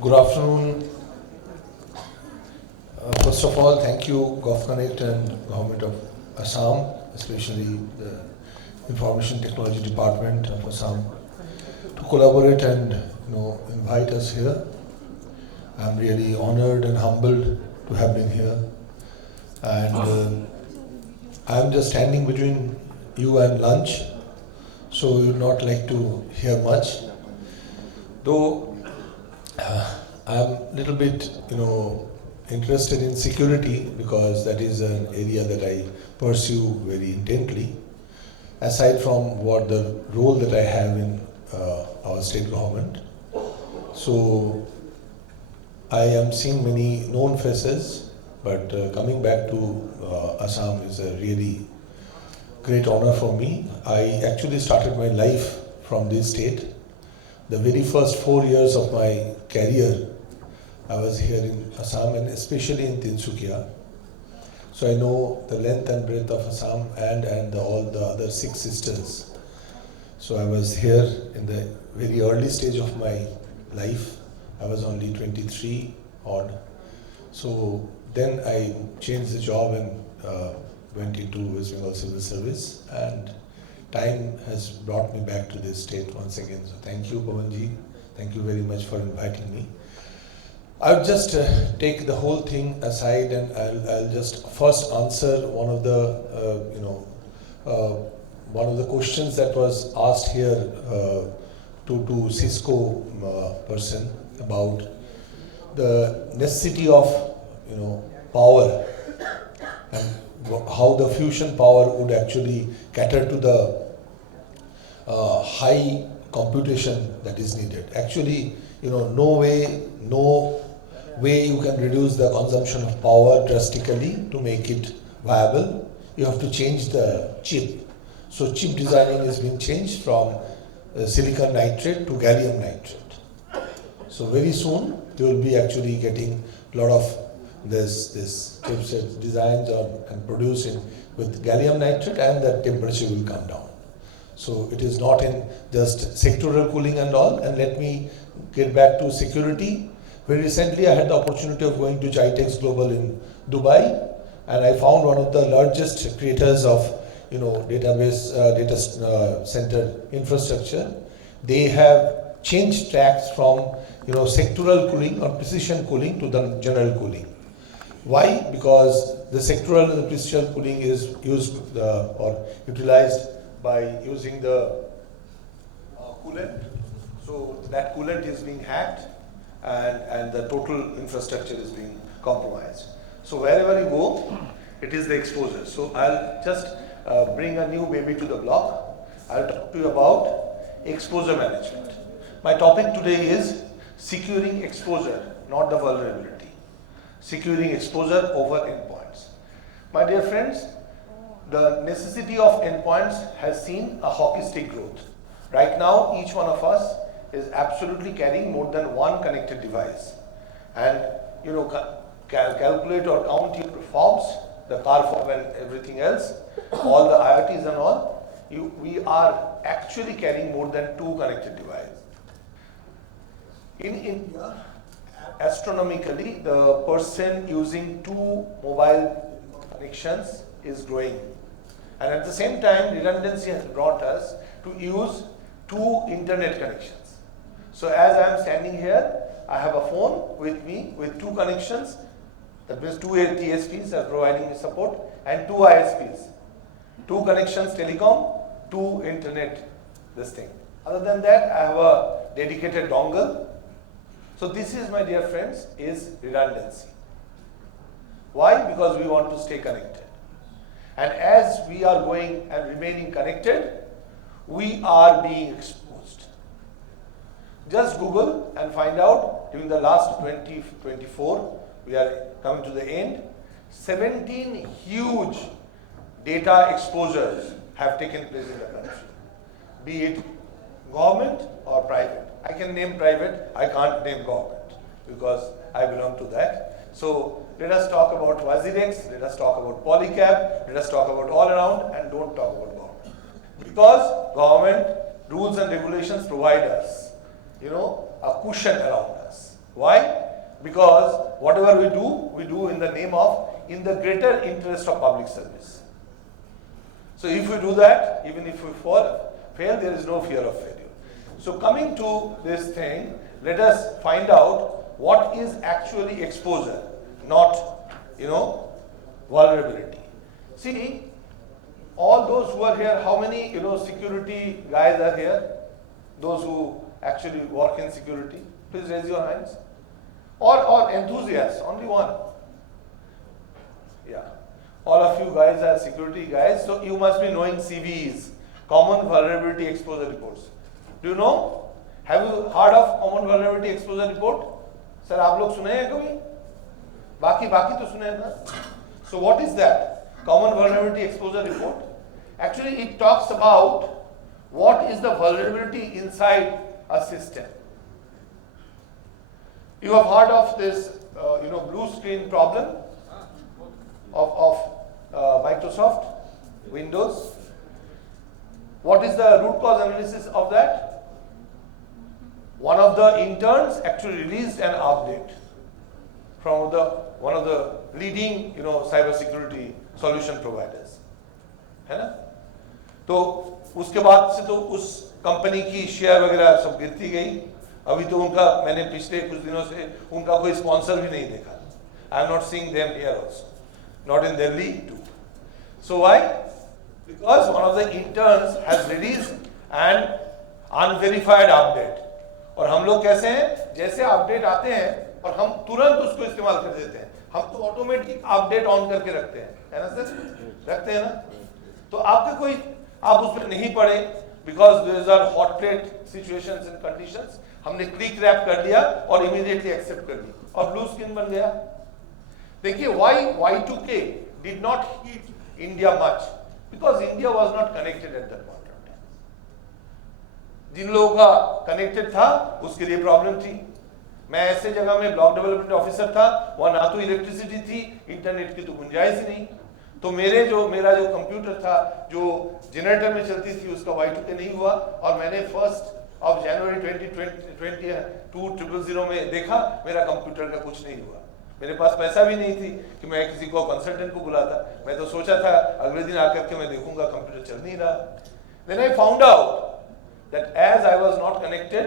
Good afternoon. First of all, thank you, GovConnect and Government of Assam, especially the Information Technology Department of Assam, to collaborate and invite us here. I'm really honored and humbled to have been here, and I'm just standing between you and lunch, so you'd not like to hear much. Though I'm a little bit, interested in security because that is an area that I pursue very intently. Aside from what the role that I have in our state government, so I am seeing many known faces, but coming back to Assam is a really great honor for me. I actually started my life from this state. The very first 4 years of my career, I was here in Assam and especially in Tinsukia. So I know the length and breadth of Assam and all the other 6 sisters. So I was here in the very early stage of my life. I was only 23 odd. So then I changed the job and went into West Bengal Civil Service, and time has brought me back to this state once again. So thank you, Pawanji. Thank you very much for inviting me. I'll just take the whole thing aside, and I'll just first answer one of the questions that was asked here to Cisco person about the necessity of power and how the fusion power would actually cater to the high computation that is needed. Actually, no way you can reduce the consumption of power drastically to make it viable. You have to change the chip. So chip designing is being changed from silicon nitride to gallium nitride. So very soon you will be actually getting a lot of this chipset designs and produced with gallium nitride, and the temperature will come down. So it is not in just sectoral cooling and all. And let me get back to security. Very recently, I had the opportunity of going to GITEX Global in Dubai, and I found one of the largest creators of database data center infrastructure. They have changed tracks from sectoral cooling or precision cooling to the general cooling. Why? Because the sectoral and the precision cooling is used or utilized by using the coolant. So that coolant is being hacked, and the total infrastructure is being compromised. So wherever you go, it is the exposure. So I'll just bring a new baby to the block. I'll talk to you about exposure management. My topic today is securing exposure, not the vulnerability. Securing exposure over endpoints. My dear friends, the necessity of endpoints has seen a hockey stick growth. Right now, each one of us is absolutely carrying more than one connected device. And calculate or count your fobs, the car fob and everything else, all the IoTs and all, we are actually carrying more than 2 connected devices. In India, astronomically, the person using 2 mobile connections is growing. And at the same time, redundancy has brought us to use 2 internet connections. So as I am standing here, I have a phone with me with 2 connections. That means 2 TSPs are providing me support, and 2 ISPs. 2 connections telecom, 2 internet, this thing. Other than that, I have a dedicated dongle. So this is, my dear friends, is redundancy. Why? Because we want to stay connected. And as we are going and remaining connected, we are being exposed. Just Google and find out, during the last 2024, we are coming to the end, 17 huge data exposures have taken place in the country, be it government or private. I can name private, I can't name government because I belong to that. So let us talk about Wazirex, let us talk about Polycab, let us talk about all around, and don't talk about government. Because government rules and regulations provide us, a cushion around us. Why? Because whatever we do in the name of, in the greater interest of public service. So if we do that, even if we fail, there is no fear of failure. So coming to this thing, let us find out what is actually exposure, not, vulnerability. See, all those who are here, how many, security guys are here? Those who actually work in security, please raise your hands. Or enthusiasts, only one. Yeah. All of you guys are security guys, so you must be knowing CVEs, Common Vulnerability Exposure Reports. Do you know? Have you heard of Common Vulnerability Exposure Report? Sir, आप लोग सुने हैं कभी? बाकी तो सुने हैं ना? So what is that? Common Vulnerability Exposure Report. Actually, it talks about what is the vulnerability inside a system. You have heard of this, blue screen problem of Microsoft Windows. What is the root cause analysis of that? One of the interns actually released an update from one of the leading, cyber security solution providers. है ना? तो उसके बाद से तो उस company की share वगैरह सब गिरती गई. अभी तो उनका, मैंने पिछले कुछ दिनों से उनका कोई स्पॉन्सर भी नहीं देखा. I am not seeing them here also, not in Delhi too. So why? Because one of the interns has released an unverified update. और हम लोग कैसे हैं, जैसे अपडेट आते हैं और हम तुरंत उसको इस्तेमाल कर देते हैं. हम तो ऑटोमेटिक अपडेट ऑन करके रखते हैं, है ना सर? रखते हैं ना? तो आपके कोई, आप उसमें नहीं पड़े, because there are hot plate situations and conditions. हमने क्लिक रैप कर दिया और इमीडिएटली एक्सेप्ट कर लिया और ब्लू स्क्रीन बन गया. देखिए why Y2K did not hit India much, because India was not connected at that point of time. जिन लोगों का कनेक्टेड था उसके लिए प्रॉब्लम थी. मैं ऐसे जगह में ब्लॉक डेवलपमेंट ऑफिसर था, वहां ना तो इलेक्ट्रिसिटी थी, इंटरनेट की तो गुंजाइश ही नहीं. तो मेरा जो कंप्यूटर था जो जनरेटर में चलती थी उसका Y2K नहीं हुआ. और मैंने 1 जनवरी 2000 में देखा मेरा कंप्यूटर का कुछ नहीं हुआ. मेरे पास पैसा भी नहीं थी कि मैं किसी को कंसल्टेंट को बुलाता. मैं तो सोचा था अगले दिन आकर के मैं देखूंगा कंप्यूटर चल नहीं रहा. Then I found out that as I was not connected,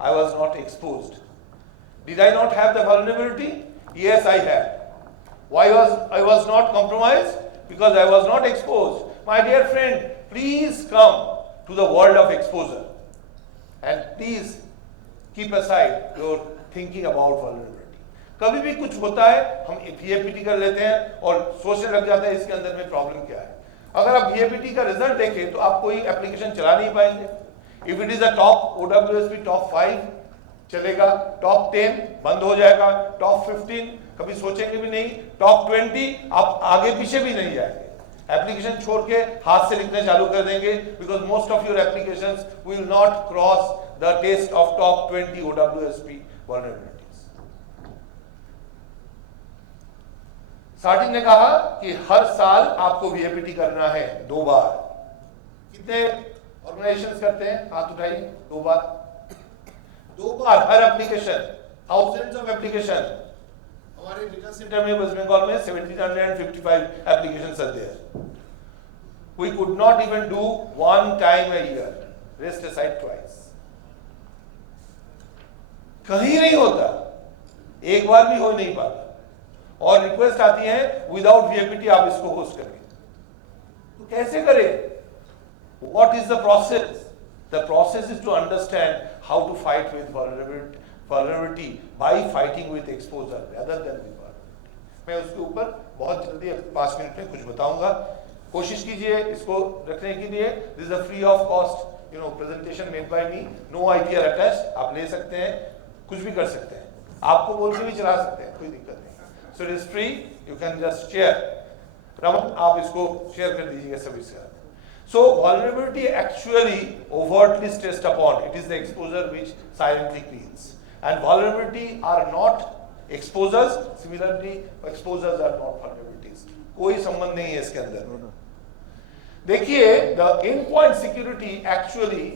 I was not exposed. Did I not have the vulnerability? Yes, I had. Why I was not compromised? Because I was not exposed. My dear friend, please come to the world of exposure. And please keep aside your thinking about vulnerability. कभी भी कुछ होता है हम VAPT कर लेते हैं और सोचने लग जाते हैं इसके अंदर में प्रॉब्लम क्या है. अगर आप VAPT का रिजल्ट देखें तो आप कोई एप्लीकेशन चला नहीं पाएंगे. If it is a top OWSP top 5 चलेगा, टॉप 10 बंद हो जाएगा, टॉप 15 कभी सोचेंगे भी नहीं, टॉप 20 आप आगे पीछे भी नहीं जाएंगे. एप्लीकेशन छोड़ के हाथ से लिखना चालू कर देंगे, because most of your applications will not cross the test of top 20 OWSP vulnerabilities. साटी ने कहा कि हर साल आपको VAPT करना है 2 बार. कितने ऑर्गेनाइजेशंस करते हैं? हाथ उठाइए. 2 बार. 2 बार हर एप्लीकेशन, थाउजेंड्स ऑफ एप्लीकेशन. हमारे डेटा सेंटर में वेस्ट बंगाल में 1755 applications are there. We could not even do 1 time a year. Rest aside twice. कहीं नहीं होता, एक बार भी हो नहीं पाता. और रिक्वेस्ट आती है विदाउट VAPT आप इसको होस्ट करें. तो कैसे करें? What is the process? The process is to understand how to fight with vulnerability by fighting with exposure rather than with vulnerability. मैं उसके ऊपर बहुत जल्दी 5 मिनट में कुछ बताऊंगा. कोशिश कीजिए इसको रखने के लिए. This is a free of cost, presentation made by me. No IPR attached. आप ले सकते हैं, कुछ भी कर सकते हैं. आपको बोल के भी चला सकते हैं, कोई दिक्कत नहीं. So it is free. You can just share. Raman आप इसको शेयर कर दीजिएगा सभी से. So vulnerability actually overtly stressed upon. It is the exposure which silently creates. And vulnerability are not exposures. Similarly, exposures are not vulnerabilities. कोई संबंध नहीं है इसके अंदर. देखिए, the endpoint security actually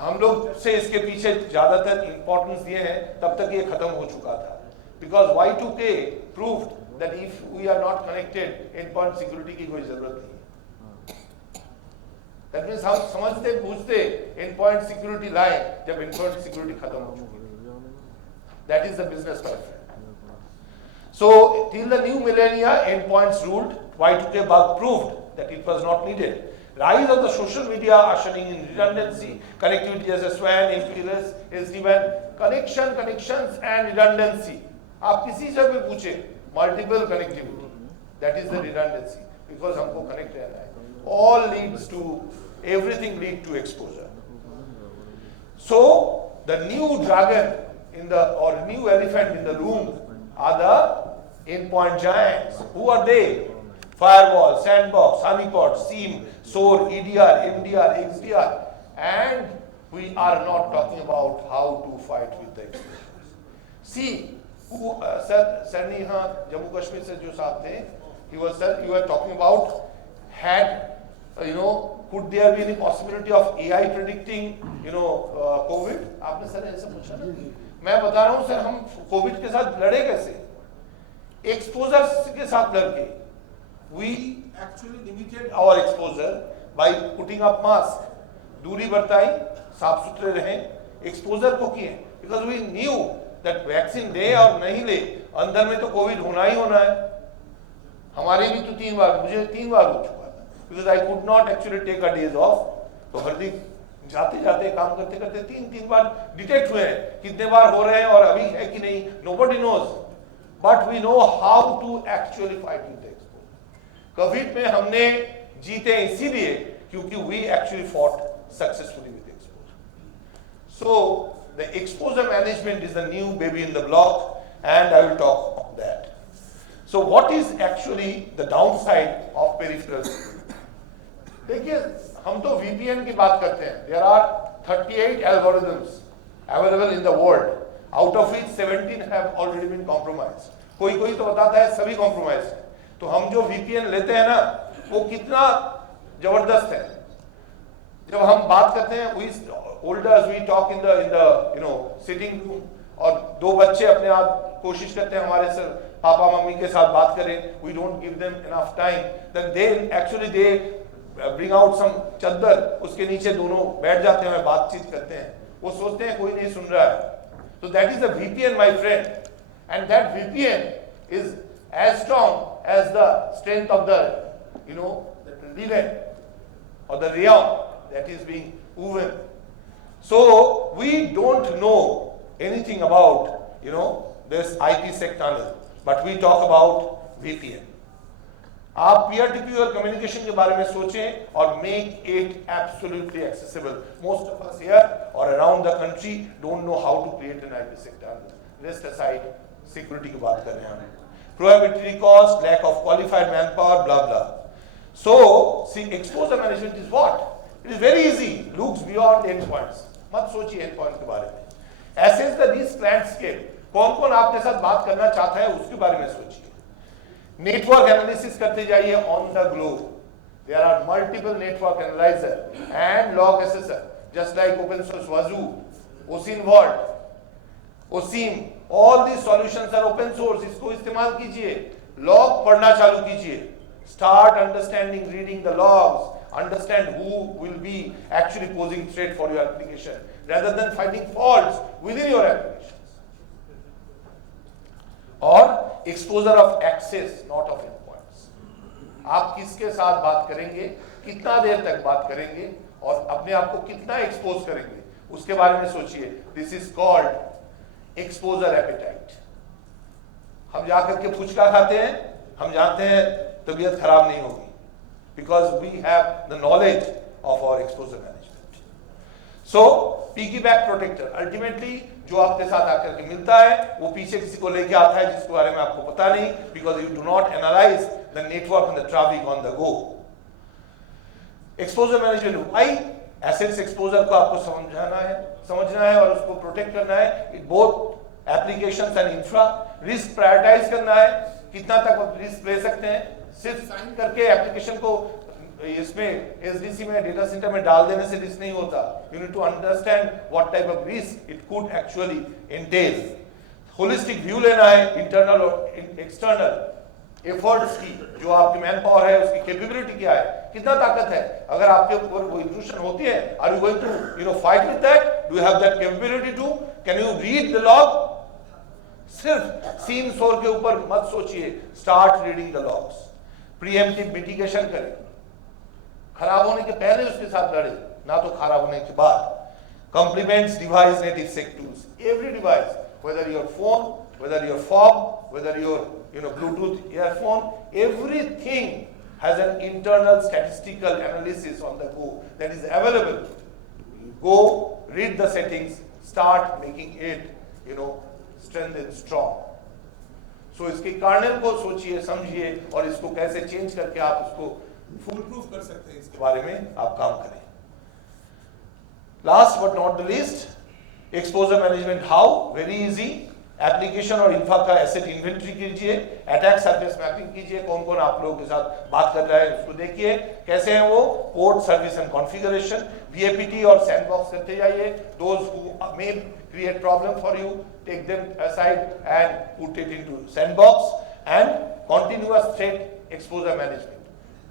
हम लोग से इसके पीछे ज्यादातर इंपॉर्टेंस दिए हैं, तब तक ये खत्म हो चुका था। Because Y2K proved that if we are not connected, endpoint security की कोई जरूरत नहीं है। That means हम समझते बूझते endpoint security लाए जब endpoint security खत्म हो चुकी है। That is the business, my friend. So till the new millennia, endpoints ruled. Y2K bug proved that it was not needed. Rise of the social media ushering in redundancy, connectivity as a SWAN, MPLS, SD-WAN, connections and redundancy. आप किसी से भी पूछे, multiple connectivity, that is the redundancy, because हमको connect रहना है. All leads to, everything leads to exposure. So the new dragon in the, or new elephant in the room are the endpoint giants. Who are they? Firewall, sandbox, honeypot, SIEM, SOAR, EDR, MDR, XDR, and we are not talking about how to fight with the exposures. See, who, sir ne yahan Jammu Kashmir se jo sahab the, he was, sir, you were talking about, had, could there be any possibility of AI predicting, COVID? आपने sir ऐसा पूछा ना? मैं बता रहा हूँ sir, हम Covid के साथ लड़े कैसे? एक्सपोजर के साथ लड़के. We actually limited our exposure by putting up mask. दूरी बरताई, साफ सुथरे रहें, एक्सपोजर को किए, because we knew that vaccine ले और नहीं ले, अंदर में तो कोविड होना ही होना है. हमारे भी तो 3 बार, मुझे 3 बार हो चुका था, because I could not actually take a days off. तो हल्दी जाते जाते काम करते करते 3 बार डिटेक्ट हुए हैं. कितने बार हो रहे हैं और अभी है कि नहीं, nobody knows, but we know how to actually fight with the exposure. Covid में हमने जीते इसीलिए क्योंकि we actually fought successfully with exposure. So the exposure management is the new baby in the block, and I will talk about that. So what is actually the downside of peripheral security? देखिए, हम तो VPN की बात करते हैं. There are 38 algorithms available in the world, out of which 17 have already been compromised. कोई तो बताता है सभी compromised है. तो हम जो VPN लेते हैं ना, वो कितना जबरदस्त है. जब हम बात करते हैं, we talk in the sitting room, और 2 बच्चे अपने आप कोशिश करते हैं हमारे सर पापा मम्मी के साथ बात करें. We don't give them enough time. Then they bring out some चद्दर, उसके नीचे दोनों बैठ जाते हैं, बातचीत करते हैं. वो सोचते हैं कोई नहीं सुन रहा है. So that is the VPN, my friend, and that VPN is as strong as the strength of the VLAN or the realm that is being woven. So we don't know anything about this IPsec tunnel, but we talk about VPN. आप peer-to-peer communication के बारे में सोचें और make it absolutely accessible. Most of us here or around the country don't know how to create an IPsec tunnel. Rest aside, security की बात कर रहे हैं हम. Prohibitory cost, lack of qualified manpower, blah blah. So, see, exposure management is what? It is very easy. Looks beyond endpoints. मत सोचिए endpoint के बारे में. Assess the risk landscape. कौन-कौन आपके साथ बात करना चाहता है उसके बारे में सोचिए. Network analysis करते जाइए on the globe. There are multiple network analyzer and log assessor, just like open source Wazoo, OSINT Vault, OSIM. All these solutions are open source. इसको इस्तेमाल कीजिए. Log पढ़ना चालू कीजिए. Start understanding, reading the logs. Understand who will be actually posing threat for your application, rather than finding faults within your applications. Or exposure of access, not of endpoints. आप किसके साथ बात करेंगे, कितना देर तक बात करेंगे, और अपने आप को कितना एक्सपोज करेंगे, उसके बारे में सोचिए. This is called exposure appetite. हम जाकर के फुचका खाते हैं, हम जानते हैं तबीयत खराब नहीं होगी, because we have the knowledge of our exposure management. So piggyback protector, ultimately जो आपके साथ आकर के मिलता है वो पीछे किसी को लेके आता है जिसके बारे में आपको पता नहीं, because you do not analyze the network and the traffic on the go. Exposure management, why? Assets exposure को आपको समझना है और उसको प्रोटेक्ट करना है. both applications and infra. Risk prioritise करना है, कितना तक आप रिस्क ले सकते हैं. सिर्फ साइन करके एप्लीकेशन को इसमें एसडीसी में डेटा सेंटर में डाल देने से रिस्क नहीं होता. You need to understand what type of risk it could actually entail. Holistic view लेना है इंटरनल और एक्सटर्नल एफर्ट्स की, जो आपकी मैन पावर है उसकी कैपेबिलिटी क्या है, कितना ताकत है. अगर आपके ऊपर वो इंट्रूशन होती है, are you going to fight with that, do you have that capability to, can you read the log. सिर्फ सीन सोर के ऊपर मत सोचिए, start reading the logs. Preemptive mitigation करें, खराब होने के पहले उसके साथ लड़े, ना तो खराब होने के बाद. Complements device native sec tools. Every device, whether your phone, whether your fob, whether your Bluetooth earphone, everything has an internal statistical analysis on the go that is available. Go read the settings, start making it strength and strong. So इसके kernel को सोचिए, समझिए और इसको कैसे change करके आप उसको फुल प्रूफ कर सकते हैं, इसके बारे में आप काम करें. Last but not the least, exposure management. How? Very easy. Application और इंफ्रा का एसेट इन्वेंटरी कीजिए, अटैक सरफेस मैपिंग कीजिए, कौन कौन आप लोगों के साथ बात कर रहा है उसको देखिए, कैसे है वो, port service and configuration, VAPT और सैंडबॉक्स करते जाइए. Those who may create problem for you, take them aside and put it into sandbox. And continuous threat exposure management.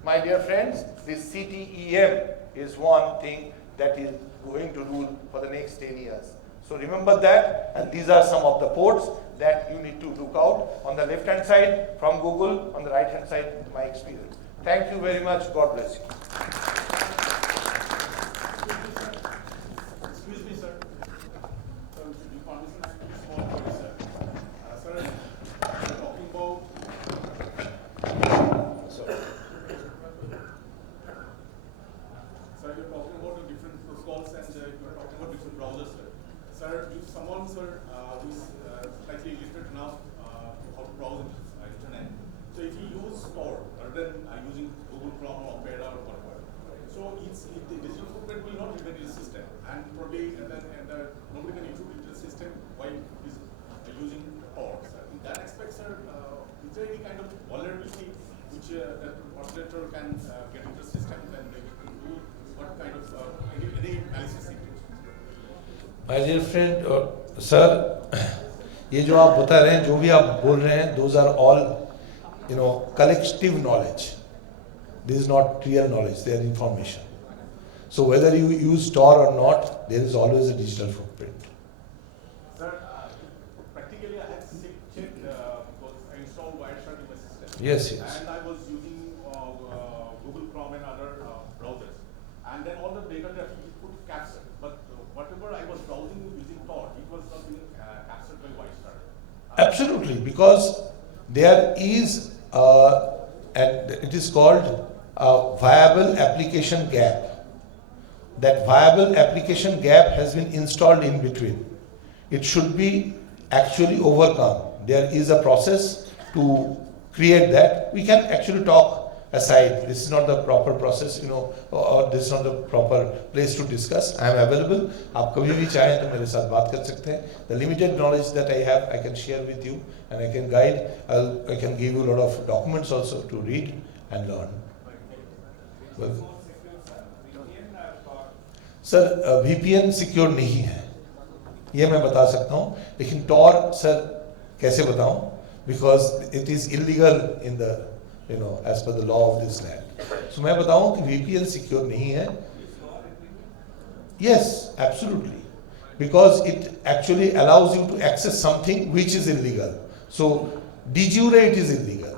My dear friends, this CTEM is one thing that is going to rule for the next 10 years. So remember that, and these are some of the ports that you need to look out. On the left hand side from Google, on the right hand side my experience. Thank you very much. God bless you. Excuse me, sir. Sir, you promised me a small query, sir. Sir, you're talking about. Sorry. Sir, you're talking about the different protocols and you're talking about different browsers, sir. Sir, if someone, sir, who is slightly illiterate enough how to browse internet, so if he uses Tor rather than using Google Chrome or Opera or whatever, so the digital footprint will not remain in the system, and probably nobody can intrude into the system while he's using Tor. Sir, in that aspect, sir, is there any kind of vulnerability which that operator can get into the system and they can do what kind of any analysis? My dear friend sir, ये जो आप बता रहे हैं, जो भी आप बोल रहे हैं, those are all collective knowledge. This is not real knowledge, they are information. So whether you use Tor or not, there is always a digital footprint. Sir, practically I had checked because I installed Wireshark in my system. Yes. And I was using Google Chrome and other browsers. And then all the data traffic it could capture. But whatever I was browsing using Tor, it was not being captured by Wireshark. Absolutely, because there is and it is called a viable application gap. That viable application gap has been installed in between. It should be actually overcome. There is a process to create that. We can actually talk aside. This is not the proper process, or this is not the proper place to discuss. I am available. आप कभी भी चाहें तो मेरे साथ बात कर सकते हैं. The limited knowledge that I have, I can share with you, and I can guide. I can give you a lot of documents also to read and learn. Well, sir VPN secure नहीं है, ये मैं बता सकता हूँ. लेकिन Tor sir कैसे बताऊँ? Because it is illegal in the as per the law of this land. So मैं बताऊँ कि VPN सिक्योर नहीं है. Yes, absolutely, because it actually allows you to access something which is illegal. So de jure it is illegal.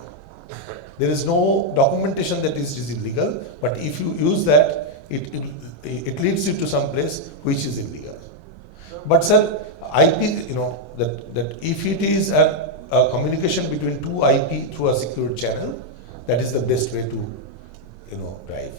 There is no documentation that it is illegal, but if you use that, it leads you to some place which is illegal. But sir, IP, that if it is a communication between two IP through a secured channel, that is the best way to drive.